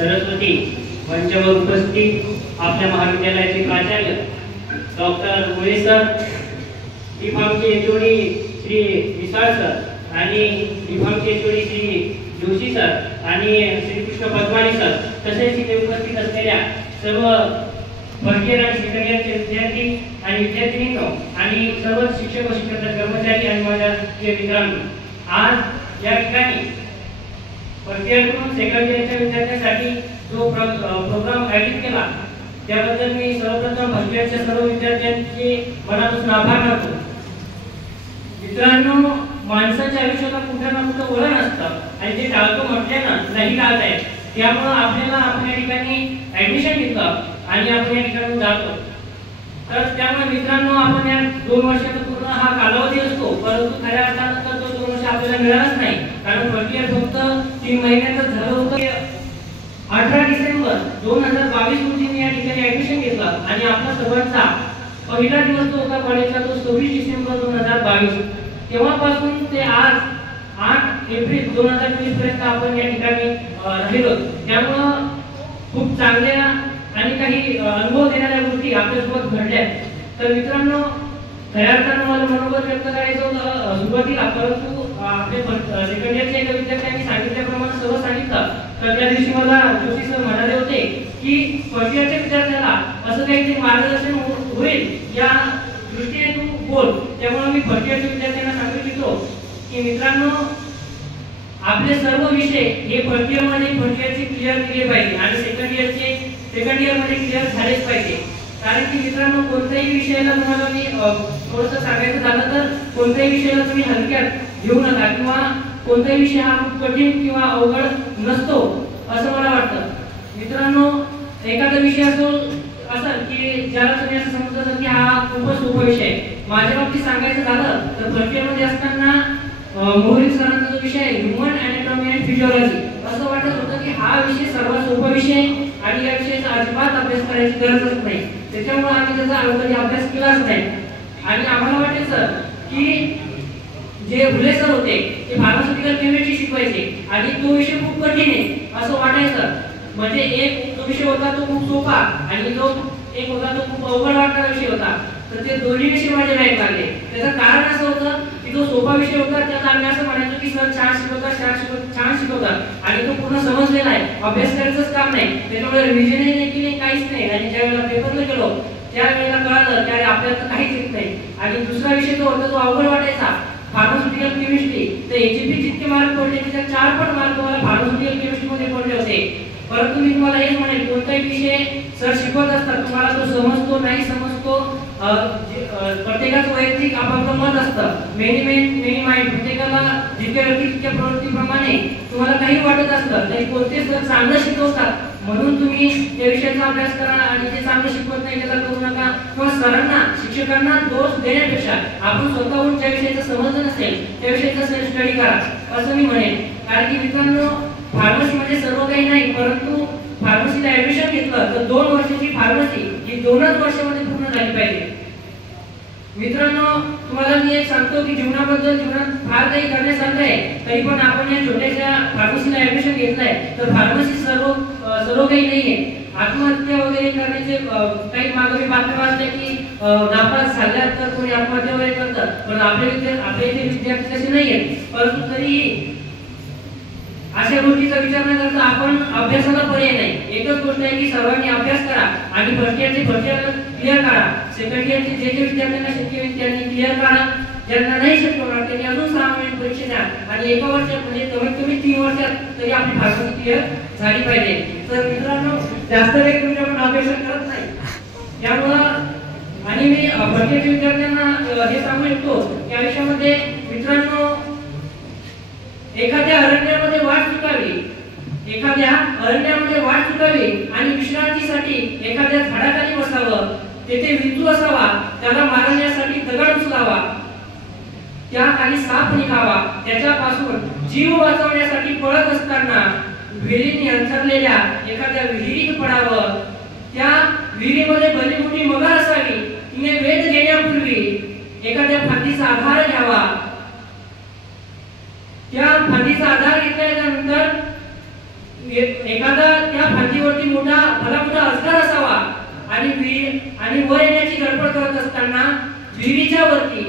सरस्वती मंचावर उपस्थित आपल्या महाविद्यालयाचे प्राचार्य डॉक्टर मुळे सर, विभागचे जोडी श्री विशाल सर आणि विभागचे जोडी श्री जोशी सर आणि श्री कृष्ण पद्माणी सर, तसेच इथे उपस्थित असलेल्या सर्व फर्स्ट इयर आणि सेकंड इयरचे विद्यार्थी आणि विद्यार्थिनींनो आणि सर्व शिक्षक व शिक्षक कर्मचारी आणि माझ्या मित्रांनो, आज या ठिकाणी फर्स्ट इयर कडून सेकंड इयरच्या विद्यार्थ्यांसाठी जो प्रोग्राम आयोजित केला त्याबद्दल मी सर्वप्रथम फर्स्ट इयरच्या सर्व विद्यार्थ्यांचे मनापासून आभार मानतो। मित्रांनो, माणसाच्या आयुष्याला कुठे ना कुठे वळण असतं आणि ते टाळतो म्हटले ना नाही टाळता येत, त्यामुळे आपल्याला आपण या ठिकाणी ऍडमिशन घेतलं आणि आपण या ठिकाणी जातो। तर त्यामुळे मित्रांनो, आपण या 2 वर्षाचा पूर्ण हा कालावधी असतो, परंतु खऱ्या अर्थानं तर तो 2 वर्ष आपल्याला मिळालंच नाही, कारण फर्स्ट इयर फक्त 3 महिन्यातच झालं होतं। 18 डिसेंबर 2022 रोजी मी या ठिकाणी ऍडमिशन घेतलं आणि आपला सर्वांचा पहिला दिवस जो होता कॉलेजचा तो 26 डिसेंबर 2022। तेव्हापासून ते आज 8 एप्रिल 2024 पर्यंत आपण या ठिकाणी राहिलो। त्यामुळे खूप चांगल्या आणि काही अनुभव देणाऱ्या गोष्टी आपल्यासोबत घडल्या। तर मित्रांनो, खऱ्या अर्थानं मला मनोबल व्यक्त करायचं होतं सुरुवातीला, परंतु आपले सेकंड इयरच्या एका विद्यार्थ्यांनी सांगितल्याप्रमाणे सर्व सांगितलं। तर त्या दिवशी मला जोशी सर म्हणाले होते की फर्स्ट इयरच्या विद्यार्थ्याला असं काहीतरी मार्गदर्शन होईल या दृष्टीने तू बोल। त्यामुळे मी फर्स्ट इयरच्या विद्यार्थ्यांना सांगू इच्छितो की मित्रांनो, आपले सर्व विषय हे फर्स्ट इयर मध्ये फर्स्ट इयरचे क्लिअर केले पाहिजे आणि सेकंड इयर मध्ये क्लिअर झालेच पाहिजे। कारण की मित्रांनो, कोणत्याही विषयाला तुम्हाला मी थोडंसं सांगायचं झालं तर कोणत्याही विषयाला तुम्ही हलक्यात घेऊ नका किंवा कोणताही विषय हा खूप कठीण किंवा अवघड नसतो असं मला वाटतं। मित्रांनो, एखादा विषय असेल की ज्याला तुम्ही असं समजत असाल की हा खूपच सोपा विषय आहे। माझ्या बाबतीत सांगायचं झालं तर फर्स्ट इयर मध्ये असताना मोहरीत सरांचा जो विषय आहे ह्यूमन अॅनाटॉमी अँड फिजिओलॉजी, असं वाटत होतं की हा विषय सर्वात सोपा विषय आणि या विषयाचा अजिबात अभ्यास करायची गरजच नाही, त्याच्यामुळे आम्ही त्याचा कधी अभ्यास केलाच नाही। आणि आम्हाला वाटायचं की जे भुले सर होते ते फार्मास्युटिकल केमिस्ट्री शिकवायचे आणि तो विषय खूप कठीण आहे असं वाटायचं। म्हणजे एक जो विषय होता तो खूप सोपा आणि जो एक होता तो खूप अवघड वाटणारा विषय होता, तर ते दोन्ही विषय माझे बॅक लागले। त्याचं कारण असं होतं की जो सोपा विषय होता त्याला आम्ही असं म्हणायचो की सर छान शिकवतात आणि तो पूर्ण समजलेला आहे, अभ्यास करायचंच काम नाही, त्याच्यामुळे रिव्हिजन नाही केली, काहीच नाही। आणि ज्या वेळेला पेपरला गेलो त्यावेळेला कळालं की आपल्याला काहीच येत नाही। आणि दुसरा विषय जो होता तो अवघड वाटायचा फार्मास्युटिकल केमिस्ट्री, तर एजीपी जितके मार्क पडले त्याच्या 4 पट मार्क मला फार्मास्युटिकल केमिस्ट्री मध्ये पडले होते। परंतु मी तुम्हाला हेच म्हणेन, कोणताही विषय सर शिकवत असतात तुम्हाला तो समजतो नाही समजतो प्रत्येकाचं वैयक्तिक आपापलं मत असतं। मेनी माइंड, प्रत्येकाला जितक्या व्यक्ती तितक्या प्रवृत्तीप्रमाणे तुम्हाला काही वाटत असतं, तरी कोणते सर चांगलं शिकवतात म्हणून तुम्ही त्या विषयाचा अभ्यास करा आणि जे चांगलं शिकवत नाही त्याला करू नका, किंवा सरांना शिक्षकांना दोष देण्यापेक्षा आपण स्वतःहून ज्या विषयाचं समजलं नसेल त्या विषयाचा सेल्फ स्टडी करा असं मी म्हणेन। कारण की मित्रांनो, फार्मसी म्हणजे सर्व काही नाही, परंतु फार्मसीला ऍडमिशन घेतलं तर 2 वर्षाची फार्मसी ही 2च वर्षामध्ये पूर्ण झाली पाहिजे। मित्रांनो, तुम्हाला मी एक सांगतो की जीवनात फार काही करण्यासारखं आहे, तरी पण आपण या छोट्याशा फार्मसीला ऍडमिशन घेतलंय तर फार्मसी सर्व काही नाहीये। आत्महत्या वगैरे करण्याचे काही मागे बातम्या वाचल्या की नापास झाल्यात तर कोणी आत्महत्या वगैरे करतात, पण आपले इथे विद्यार्थी तसे नाहीये। परंतु तरीही अशा गोष्टीचा विचार न करता आपण अभ्यासाला पर्याय नाही। एकच गोष्ट आहे की सर्वांनी अभ्यास करा आणि फर्स्ट इयर क्लिअर करा, सेकंड इयरचे जे विद्यार्थ्यांना शक्य होईल त्यांनी क्लिअर करा, ज्यांना नाही शक्य होणार त्यांनी अजून 6 महिने परीक्षा द्या आणि एका वर्षात म्हणजे कमीत कमी 3 वर्षात तरी आपली फार्मसी क्लिअर झाली पाहिजे। तर मित्रांनो, जास्त वेळ म्हणजे आपण अभ्यास करत नाही, त्यामुळं आणि मी फर्स्ट इयरच्या विद्यार्थ्यांना हे सांगू शकतो की आयुष्यामध्ये मित्रांनो, एखाद्या अरण्यामध्ये वाट चुकावी आणि विश्रांतीसाठी एखाद्या झाडाखाली बसावं, तेथे विंचू असावा, त्याला मारण्यासाठी दगड उचलावा, त्याखाली साप निघावा, त्याच्यापासून जीव वाचवण्यासाठी पळत असताना विहिरीने अंथरलेल्या एखाद्या विहिरीत पडावं, त्या विहिरीमध्ये भलीमोठी मगर असावी, तिने वेध घेण्यापूर्वी एखाद्या फांदीचा आधार घ्यावा, त्या फांदीचा आधार घेतल्यानंतर एखादा त्या फांदीवरती भला मोठा अजगर असावा आणि वर येण्याची धडपड करत असताना विहिरीच्या वरती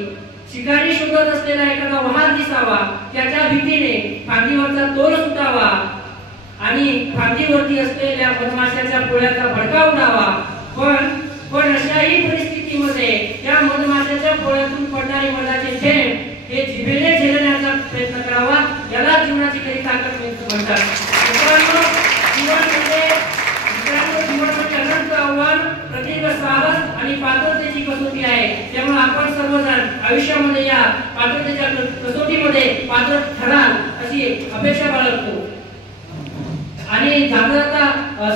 शिकारी शोधत असलेला एखादा वाहन दिसावा, त्याच्या भीतीने फांदीवरचा तोल सुटावा आणि फांदीवरती असलेल्या मधमाशाच्या पोळ्याचा भडका उडावा. पण अशाही परिस्थितीमध्ये त्या मधमाशाच्या पोळ्यातून पडणारे मधाचे थेंब हे जिभेने झेलण्याचा प्रयत्न करावा. याला जीवनाची खरी ताकद म्हणतात. मित्रांनो, जीवन म्हणजे अनंत आव्हान, प्रदीर्घ साहस आणि पात्रतेची कसोटी आहे. त्यामुळे आपण सर्वजण आयुष्यामध्ये या पात्रतेच्या कसोटीमध्ये पात्र ठराल अशी अपेक्षा बाळगतो. आणि जाता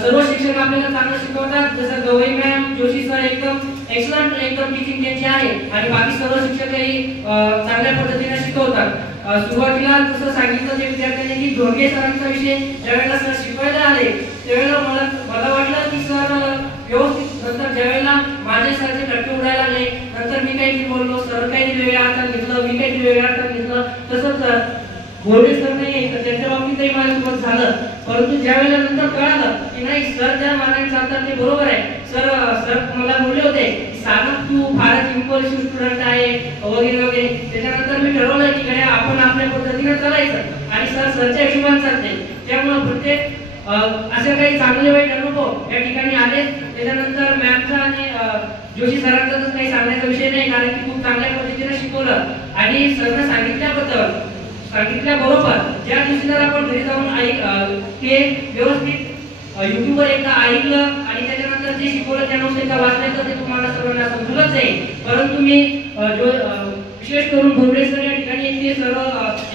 सर्व शिक्षक आपल्याला चांगलं शिकवतात. जसं गवई मॅम, जोशी सर एकदम एक्सलंट टीचिंग त्यांची आहे आणि बाकी सर्व शिक्षकही चांगल्या पद्धतीने शिकवतात. सुरुवातीला जसं सांगितलं ते विद्यार्थ्यांनी की ढोंगे सरांचा विषय ज्यावेळेला सर शिकवायला आले त्यावेळेला मला वाटलं की सर व्यवस्थित, नंतर ज्यावेळेला माझे सरचे टक्के उडायला लागले नंतर मी काही बोललो, सर काही वेगळ्या अर्थात घेतलं, मी काही वेगळ्या अर्थात घेतलं. तसंच बोर्डे सर नाही तर त्यांच्या बाबतीतही माझ्यासोबत झालं. परंतु ज्यावेळेला नंतर कळालं की नाही सर ज्या मार्गाने चालतात ते बरोबर आहे. सर मला बोलले होते की सानप तू फारच इम्पल्सिव्ह स्टुडंट आहे वगैरे वगैरे. त्याच्यानंतर मी ठरवलं की आपण आपल्या पद्धतीने चालायचं आणि सरच्या हिशोबाने चालते. त्यामुळे प्रत्येक असे काही चांगले वाईट अनुभव या ठिकाणी आले. त्याच्यानंतर मॅमचा आणि जोशी सरांचा तर काही सांगण्याचा विषय नाही, कारण की खूप चांगल्या पद्धतीने शिकवलं आणि सरनं सांगितल्याबरोबर ज्या दिवशी जर आपण घरी जाऊन ते व्यवस्थित युट्यूबवर एकदा ऐकलं आणि त्याच्यानंतर जे शिकवलं त्यानुसार एकदा वाचलं तर ते तुम्हाला सर्वांना समजूनच जाईल. परंतु मी विशेष करून भोंडे सर या ठिकाणी ते सर्व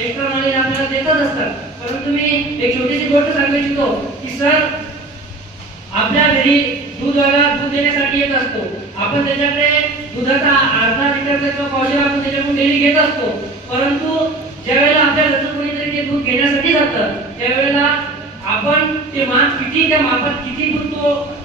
एक्स्ट्रा नॉलेज आपल्याला देतच असतात. परंतु मी एक छोटीशी गोष्ट सांगू इच्छितो की सर आपल्या घरी दूध देण्यासाठी येत असतो. आपण त्याच्याकडे दुधाचा अर्धा लिटर किंवा पावशेर आपण त्याच्याकडून डेली घेत असतो. परंतु ज्यावेळेला आपल्या घरचं कोणीतरी ते दूध घेण्यासाठी जातं त्यावेळेला आपण ते त्या मापात किती दूध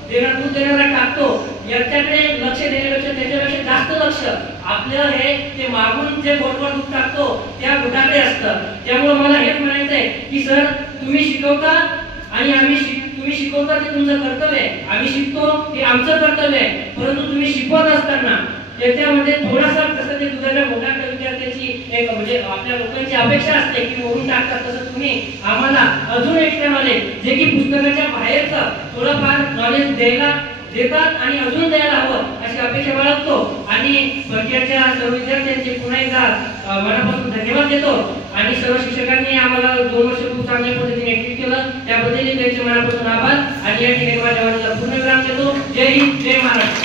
दूध देणारा टाकतो याच्याकडे लक्ष देण्यापेक्षा त्याच्यापेक्षा जास्त लक्ष आपलं हे ते मागून जे बोटवर दूध टाकतो त्या दुधाकडे असतं. त्यामुळे मला हेच म्हणायचं आहे की सर तुम्ही शिकवता आणि तुम्ही शिकवता ते तुमचं कर्तव्य आहे, आम्ही शिकतो हे आमचं कर्तव्य आहे. परंतु तुम्ही शिकवत असताना त्याच्यामध्ये थोडासा कसं ते दुधाच्या मोठ्या विद्यार्थ्याची एक म्हणजे आपल्या लोकांची अपेक्षा असते की ओढून टाकतात, तसं तुम्ही आम्हाला अजून एक्स्ट्रा नॉलेज जे की पुस्तकाच्या बाहेरचं थोडंफार नॉलेज देतात आणि अजून द्यायला हवं अशी अपेक्षा बाळगतो. आणि बर्ग्याच्या सर्व विद्यार्थ्यांचे पुन्हा एकदा मनापासून धन्यवाद देतो. आणि सर्व शिक्षकांनी आम्हाला 2 वर्ष खूप चांगल्या पद्धतीने ऍक्टिव्ह केलं त्याबद्दल त्यांचे मनापासून आभार. आणि या ठिकाणी माझ्या पूर्ण विराम देतो. जय हिंद, जय महाराष्ट्र.